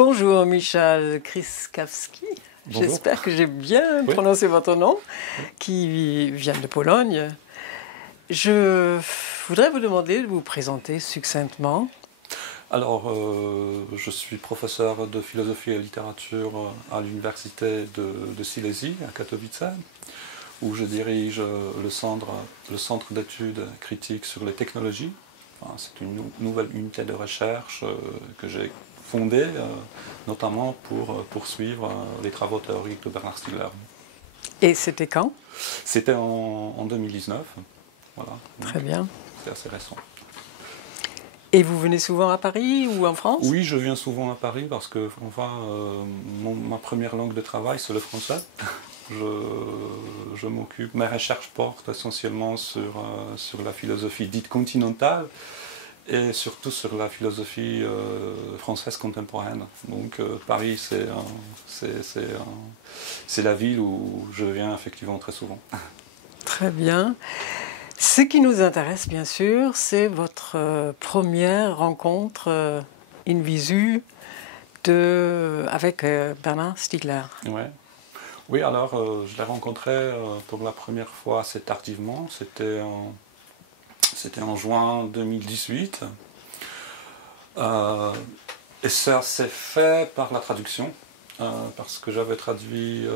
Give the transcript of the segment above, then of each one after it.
Bonjour Michal Kriskawski, j'espère que j'ai bien prononcé votre nom, qui vient de Pologne. Je voudrais vous demander de vous présenter succinctement. Alors, je suis professeur de philosophie et littérature à l'université de Silésie, à Katowice, où je dirige le centre d'études critiques sur les technologies. Enfin, c'est une nouvelle unité de recherche que j'ai fondée, notamment pour poursuivre les travaux théoriques de Bernard Stiegler. Et c'était quand? C'était en 2019. Voilà. Très bien. C'est assez récent. Et vous venez souvent à Paris ou en France? Oui, je viens souvent à Paris parce que enfin, ma première langue de travail, c'est le français. Je m'occupe, mes recherches portent essentiellement sur la philosophie dite continentale et surtout sur la philosophie française contemporaine. Donc Paris, c'est la ville où je viens effectivement très souvent. Très bien. Ce qui nous intéresse, bien sûr, c'est votre première rencontre in visu avec Bernard Stiegler. Ouais. Oui, alors je l'ai rencontré pour la première fois assez tardivement. C'était en juin 2018. Et ça s'est fait par la traduction, parce que j'avais traduit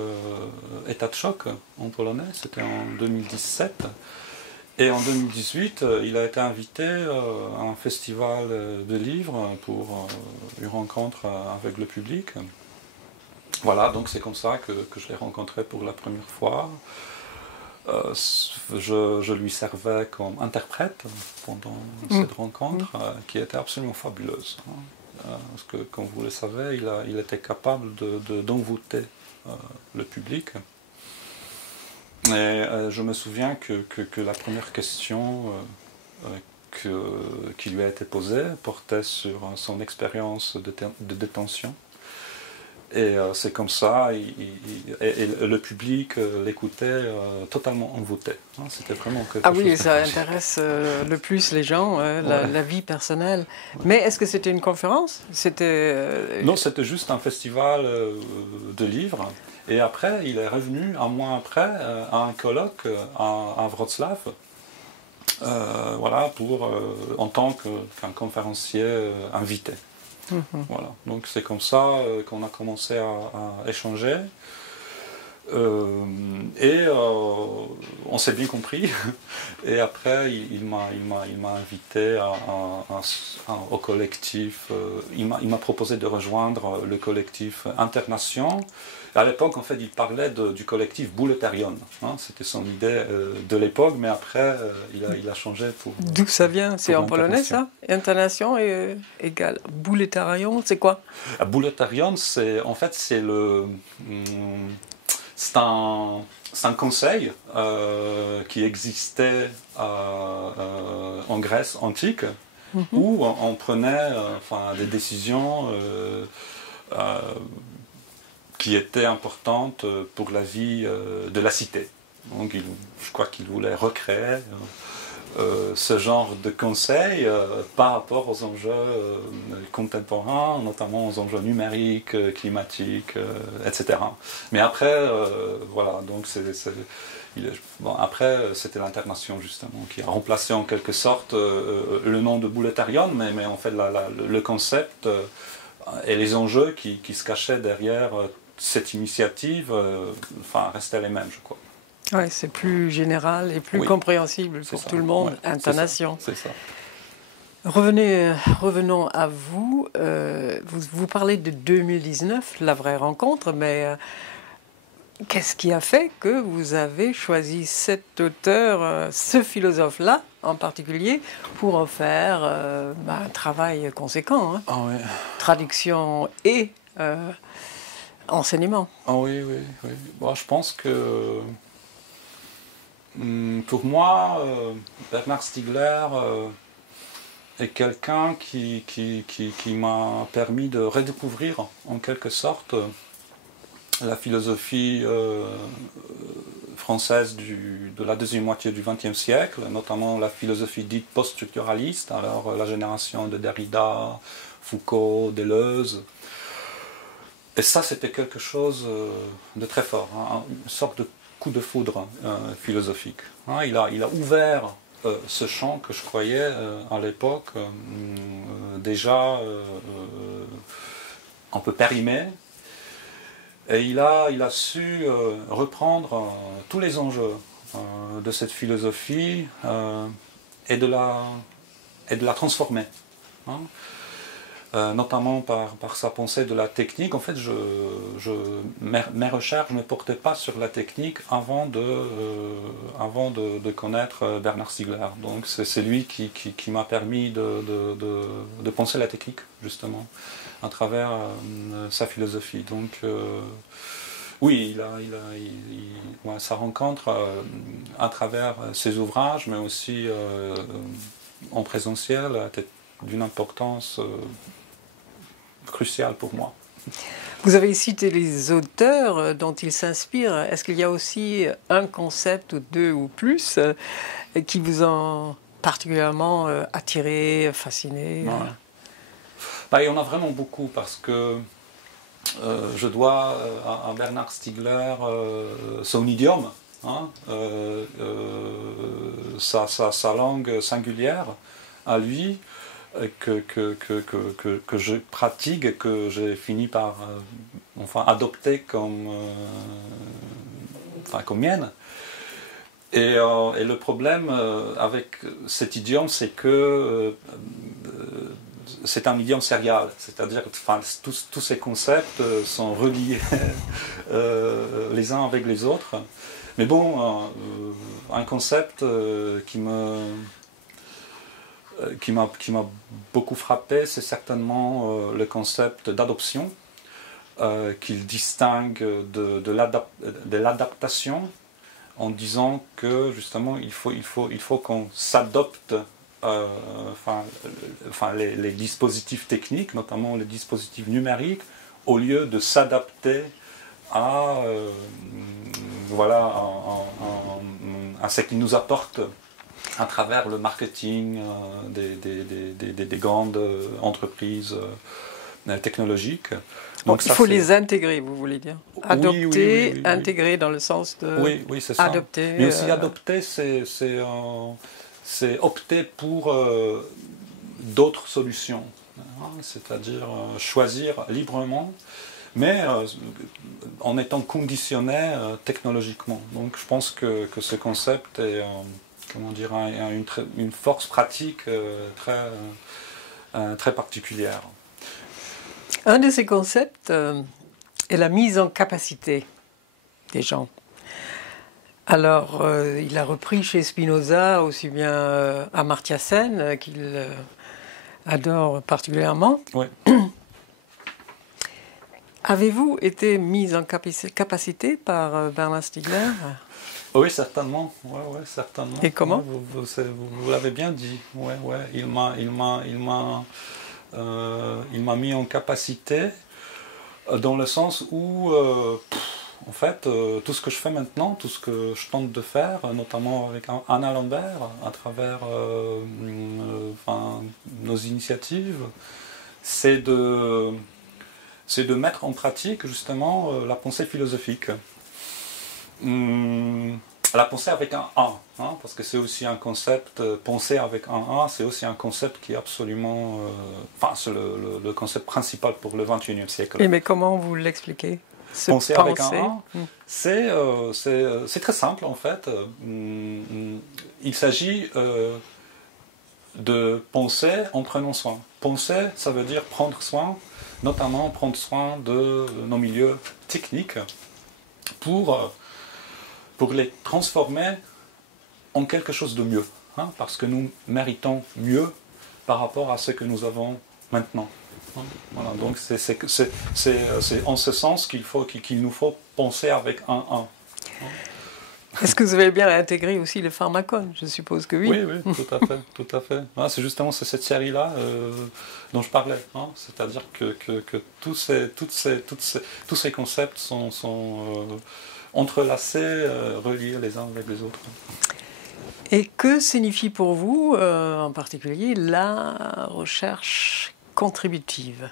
État de choc en polonais, c'était en 2017. Et en 2018, il a été invité à un festival de livres pour une rencontre avec le public. Voilà, donc c'est comme ça que je l'ai rencontré pour la première fois. Je lui servais comme interprète pendant cette rencontre, qui était absolument fabuleuse. Parce que, comme vous le savez, il était capable d'envoûter le public. Et je me souviens que la première question qui lui a été posée portait sur son expérience de détention. Et c'est comme ça, et le public l'écoutait totalement envoûté. C'était vraiment quelque chose. Ah oui, ça intéresse le plus les gens, la vie personnelle. Mais est-ce que c'était une conférence? Non, c'était juste un festival de livres. Et après, il est revenu un mois après à un colloque à Wrocław, voilà, en tant qu'un conférencier invité. Voilà. Donc c'est comme ça qu'on a commencé à échanger. Et on s'est bien compris. Et après, il m'a invité au collectif. Il m'a proposé de rejoindre le collectif Internation. À l'époque, en fait, il parlait du collectif Bulletarion. C'était son idée de l'époque, mais après, il a changé pour. D'où ça vient? C'est en polonais, ça? Internation égale Bulletarion, c'est quoi? Bulletarion, en fait, c'est un conseil qui existait en Grèce antique, où on prenait des décisions qui étaient importantes pour la vie de la cité. Donc je crois qu'il voulait recréer ce genre de conseil par rapport aux enjeux contemporains, notamment aux enjeux numériques, climatiques, etc. Mais après, voilà, donc après c'était l'Internation justement qui a remplacé en quelque sorte le nom de Bulletarion, mais en fait le concept et les enjeux qui se cachaient derrière cette initiative restaient les mêmes, je crois. Oui, c'est plus général et plus compréhensible pour tout le monde. Internation. C'est ça. Revenons à vous. Vous parlez de 2019, la vraie rencontre, mais qu'est-ce qui a fait que vous avez choisi cet auteur, ce philosophe-là en particulier, pour en faire un travail conséquent, hein? Ah oui. Traduction et enseignement. Ah oui. Bon, je pense que pour moi, Bernard Stiegler est quelqu'un qui m'a permis de redécouvrir en quelque sorte la philosophie française de la deuxième moitié du XXe siècle, notamment la philosophie dite post-structuraliste, alors la génération de Derrida, Foucault, Deleuze. Et ça, c'était quelque chose de très fort, hein, une sorte de coup de foudre philosophique. Hein. Il a ouvert ce champ que je croyais à l'époque déjà un peu périmé. Et il a su reprendre tous les enjeux de cette philosophie et de la transformer. Hein. Notamment par sa pensée de la technique. En fait, mes recherches ne me portaient pas sur la technique avant de connaître Bernard Stiegler. Donc c'est lui qui m'a permis de penser la technique, justement, à travers sa philosophie. Donc oui, sa rencontre à travers ses ouvrages, mais aussi en présentiel, était d'une importance cruciale pour moi. Vous avez cité les auteurs dont il s'inspire. Est-ce qu'il y a aussi un concept ou deux ou plus qui vous ont particulièrement attiré, fasciné? Il y en a vraiment beaucoup parce que je dois à Bernard Stiegler son idiome, hein, sa langue singulière à lui, que je pratique et que j'ai fini par adopter comme mienne. Et le problème avec cet idiome, c'est que c'est un idiome sérial, c'est-à-dire que tous ces concepts sont reliés les uns avec les autres. Mais bon, un concept qui m'a beaucoup frappé, c'est certainement le concept d'adoption, qu'il distingue de l'adaptation, en disant que justement il faut qu'on s'adopte les dispositifs techniques, notamment les dispositifs numériques, au lieu de s'adapter à ce qu'ils nous apportent à travers le marketing des grandes entreprises technologiques. Donc il faut les intégrer, vous voulez dire? Adopter, oui. intégrer dans le sens de oui, c'est ça. Adopter. Mais aussi adopter, c'est opter pour d'autres solutions, hein, c'est-à-dire choisir librement, mais en étant conditionné technologiquement. Donc je pense que ce concept est une force pratique très particulière. Un de ces concepts est la mise en capacité des gens. Alors, il a repris chez Spinoza aussi bien Amartya Sen, qu'il adore particulièrement. Oui. Avez-vous été mise en capacité par Bernard Stiegler? Oui, certainement. Ouais, certainement. Et comment? Vous l'avez bien dit. Ouais. Il m'a mis en capacité dans le sens où, en fait, tout ce que je fais maintenant, tout ce que je tente de faire, notamment avec Anna Lambert, à travers nos initiatives, c'est de mettre en pratique justement la pensée philosophique. La pensée avec un A, hein, parce que c'est aussi un concept, penser avec un A, c'est aussi un concept qui est absolument, c'est le concept principal pour le XXIe siècle. Mais comment vous l'expliquez? Penser avec un A, c'est très simple en fait. Il s'agit de penser en prenant soin. Penser, ça veut dire prendre soin, notamment prendre soin de nos milieux techniques pour les transformer en quelque chose de mieux, hein, parce que nous méritons mieux par rapport à ce que nous avons maintenant. Voilà, donc c'est en ce sens qu'il nous faut penser avec un A. Est-ce que vous avez bien intégré aussi le pharmacone? Je suppose que oui. Oui, tout à fait. Ah, c'est justement cette série-là dont je parlais. Hein, c'est-à-dire que tous ces concepts sont entrelacés, reliés les uns avec les autres. Et que signifie pour vous, en particulier, la recherche contributive?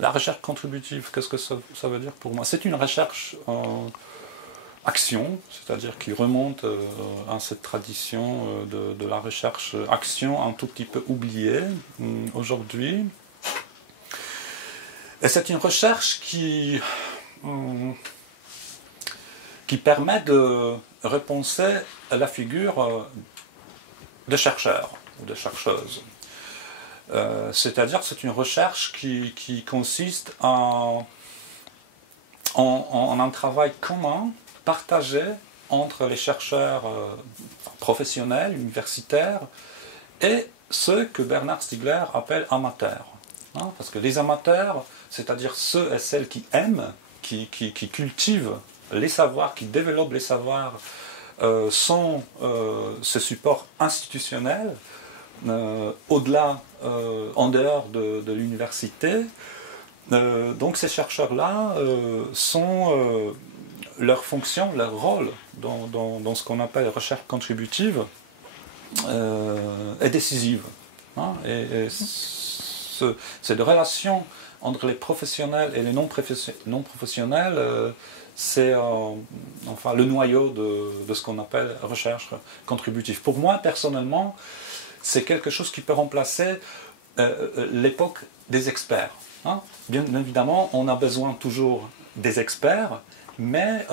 La recherche contributive, qu'est-ce que ça veut dire pour moi? C'est une recherche action, c'est-à-dire qui remonte à cette tradition de la recherche action un tout petit peu oubliée aujourd'hui. Et c'est une recherche qui permet de repenser à la figure de chercheur ou de chercheuse. C'est-à-dire que c'est une recherche qui consiste en un travail commun, partagé entre les chercheurs professionnels, universitaires, et ceux que Bernard Stiegler appelle amateurs. Hein, parce que les amateurs, c'est-à-dire ceux et celles qui aiment, qui cultivent les savoirs, qui développent les savoirs, sont ce support institutionnel, au-delà, en dehors de l'université. Donc ces chercheurs-là sont leur fonction, leur rôle dans ce qu'on appelle recherche contributive est décisive. Hein, et cette relation entre les professionnels et les non-professionnels, c'est enfin, le noyau de ce qu'on appelle recherche contributive. Pour moi, personnellement, c'est quelque chose qui peut remplacer l'époque des experts. Hein. Bien évidemment, on a besoin toujours des experts, mais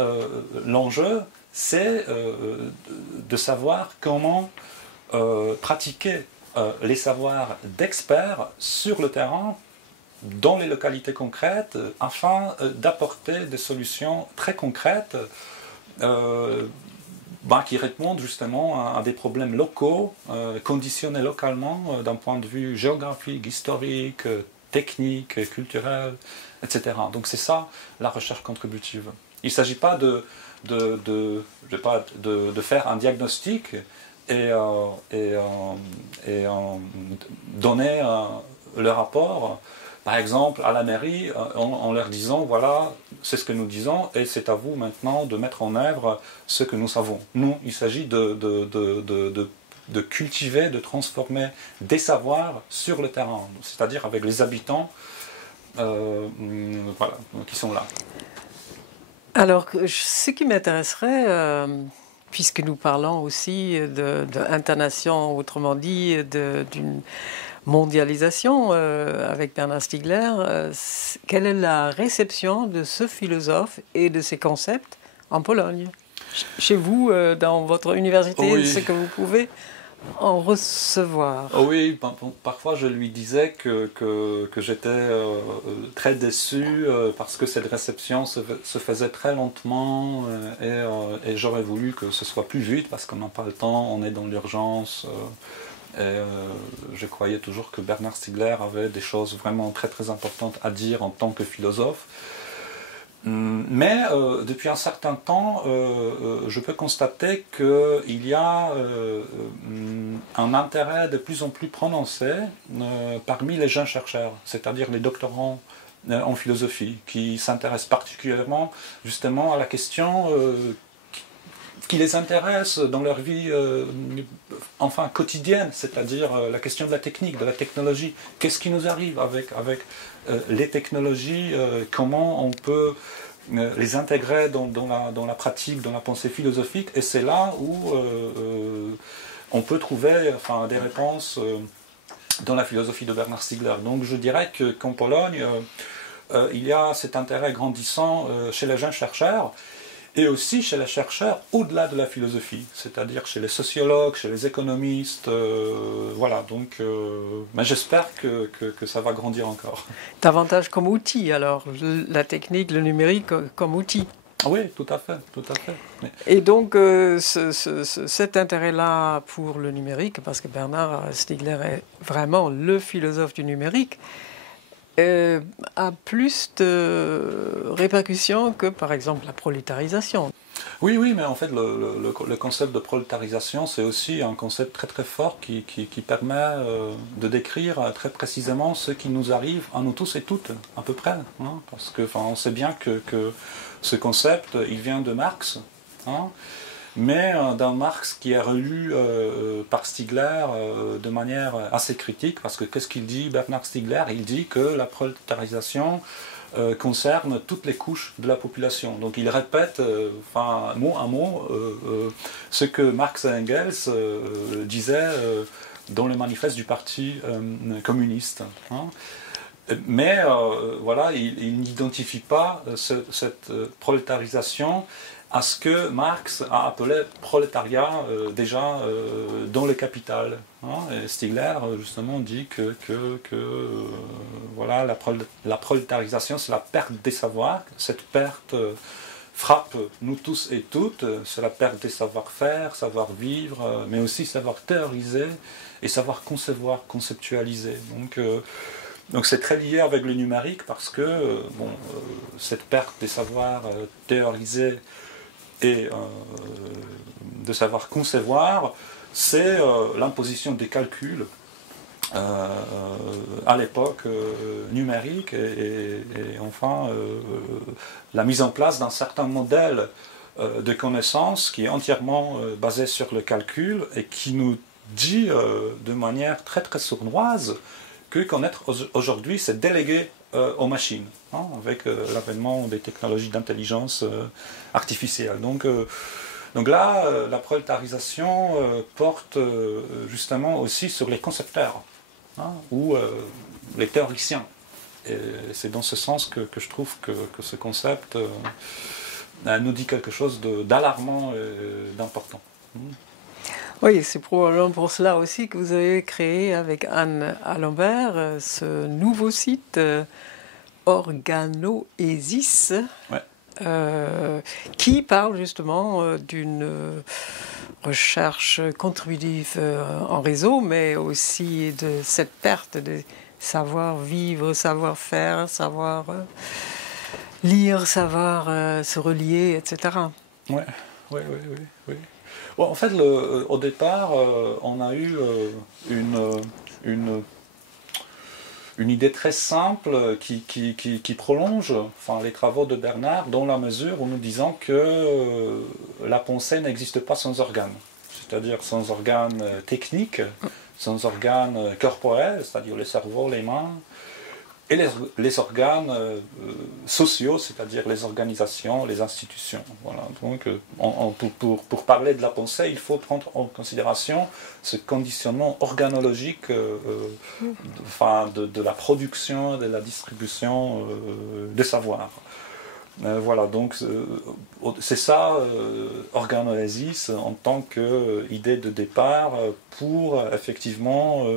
l'enjeu, c'est de savoir comment pratiquer les savoirs d'experts sur le terrain, dans les localités concrètes, afin d'apporter des solutions très concrètes qui répondent justement à des problèmes locaux, conditionnés localement d'un point de vue géographique, historique, technique, culturel, etc. Donc c'est ça la recherche contributive. Il ne s'agit pas de faire un diagnostic et donner le rapport, par exemple, à la mairie, en leur disant, voilà, c'est ce que nous disons, et c'est à vous maintenant de mettre en œuvre ce que nous savons. Non, il s'agit de cultiver, de transformer des savoirs sur le terrain, c'est-à-dire avec les habitants voilà, qui sont là. Alors, ce qui m'intéresserait, puisque nous parlons aussi d'incarnation, autrement dit, d'une mondialisation avec Bernard Stiegler, quelle est la réception de ce philosophe et de ses concepts en Pologne? Chez vous, dans votre université, oui. ce que vous pouvez en recevoir. Oui, parfois je lui disais que j'étais très déçu parce que cette réception se faisait très lentement et j'aurais voulu que ce soit plus vite parce qu'on n'a pas le temps, on est dans l'urgence. Et je croyais toujours que Bernard Stiegler avait des choses vraiment très très importantes à dire en tant que philosophe. Mais depuis un certain temps, je peux constater qu'il y a un intérêt de plus en plus prononcé parmi les jeunes chercheurs, c'est-à-dire les doctorants en philosophie, qui s'intéressent particulièrement justement à la question qui les intéresse dans leur vie enfin quotidienne, c'est-à-dire la question de la technique, de la technologie. Qu'est-ce qui nous arrive avec les technologies, comment on peut les intégrer dans la pratique, dans la pensée philosophique, et c'est là où on peut trouver enfin, des réponses dans la philosophie de Bernard Stiegler. Donc je dirais qu'en Pologne, il y a cet intérêt grandissant chez les jeunes chercheurs, et aussi chez les chercheurs au-delà de la philosophie, c'est-à-dire chez les sociologues, chez les économistes, voilà, donc mais j'espère que ça va grandir encore. Davantage comme outil, alors, la technique, le numérique comme outil. Oui, tout à fait, tout à fait. Mais... Et donc, cet intérêt-là pour le numérique, parce que Bernard Stiegler est vraiment le philosophe du numérique, a plus de répercussions que, par exemple, la prolétarisation. Oui, oui, mais en fait, le concept de prolétarisation, c'est aussi un concept très très fort qui permet de décrire très précisément ce qui nous arrive à nous tous et toutes, à peu près. Hein, parce que, on sait bien que ce concept, il vient de Marx. Hein, mais d'un Marx qui est relu par Stigler de manière assez critique, parce que qu'est-ce qu'il dit, Bernard Stiegler? Il dit que la prolétarisation concerne toutes les couches de la population. Donc il répète, mot à mot, ce que Marx et Engels disaient dans le manifeste du Parti communiste. Hein. Mais voilà, il n'identifie pas cette prolétarisation à ce que Marx a appelé prolétariat déjà dans le Capital. Hein. Et Stigler justement dit que voilà, la prolétarisation, c'est la perte des savoirs. Cette perte frappe nous tous et toutes. C'est la perte des savoir-faire, savoir-vivre, mais aussi savoir théoriser et savoir concevoir, conceptualiser. Donc c'est très lié avec le numérique parce que cette perte des savoirs théorisés et de savoir concevoir, c'est l'imposition des calculs à l'époque numérique et enfin la mise en place d'un certain modèle de connaissance qui est entièrement basé sur le calcul et qui nous dit de manière très très sournoise que connaître aujourd'hui c'est déléguer aux machines, hein, avec l'avènement des technologies d'intelligence artificielle. Donc là, la prolétarisation porte justement aussi sur les concepteurs, hein, ou les théoriciens. Et c'est dans ce sens que je trouve que ce concept nous dit quelque chose d'alarmant et d'important. Oui, c'est probablement pour cela aussi que vous avez créé avec Anne Alembert ce nouveau site Organoesis, ouais. Qui parle justement d'une recherche contributive en réseau, mais aussi de cette perte de savoir-vivre, savoir-faire, savoir lire, savoir se relier, etc. Oui. Bon, en fait, au départ, on a eu une idée très simple qui prolonge les travaux de Bernard, dans la mesure où nous disons que la pensée n'existe pas sans organes, c'est-à-dire sans organes techniques, sans organes corporels, c'est-à-dire le cerveau, les mains, et les organes sociaux, c'est-à-dire les organisations, les institutions. Voilà. Donc, pour parler de la pensée, il faut prendre en considération ce conditionnement organologique de la production, de la distribution des savoirs. Voilà, donc c'est ça, Organoesis, en tant qu'idée de départ pour effectivement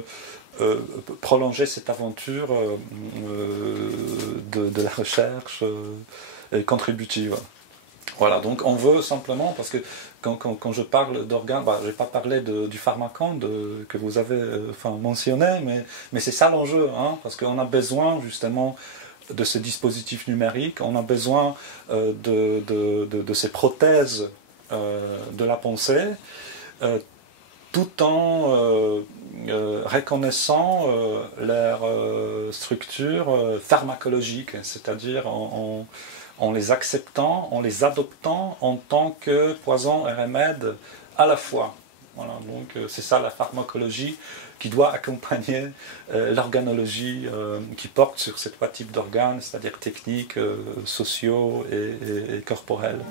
prolonger cette aventure de la recherche contributive. Voilà, donc on veut simplement, parce que quand je parle d'organes, je ne vais pas parler du pharmacon que vous avez mentionné, mais c'est ça l'enjeu, hein, parce qu'on a besoin justement de ce dispositif numérique, on a besoin de ces prothèses de la pensée, tout en reconnaissant leur structure pharmacologique, c'est-à-dire en les acceptant, en les adoptant en tant que poison et remède à la fois. Voilà, donc c'est ça la pharmacologie qui doit accompagner l'organologie qui porte sur ces trois types d'organes, c'est-à-dire techniques, sociaux et corporels.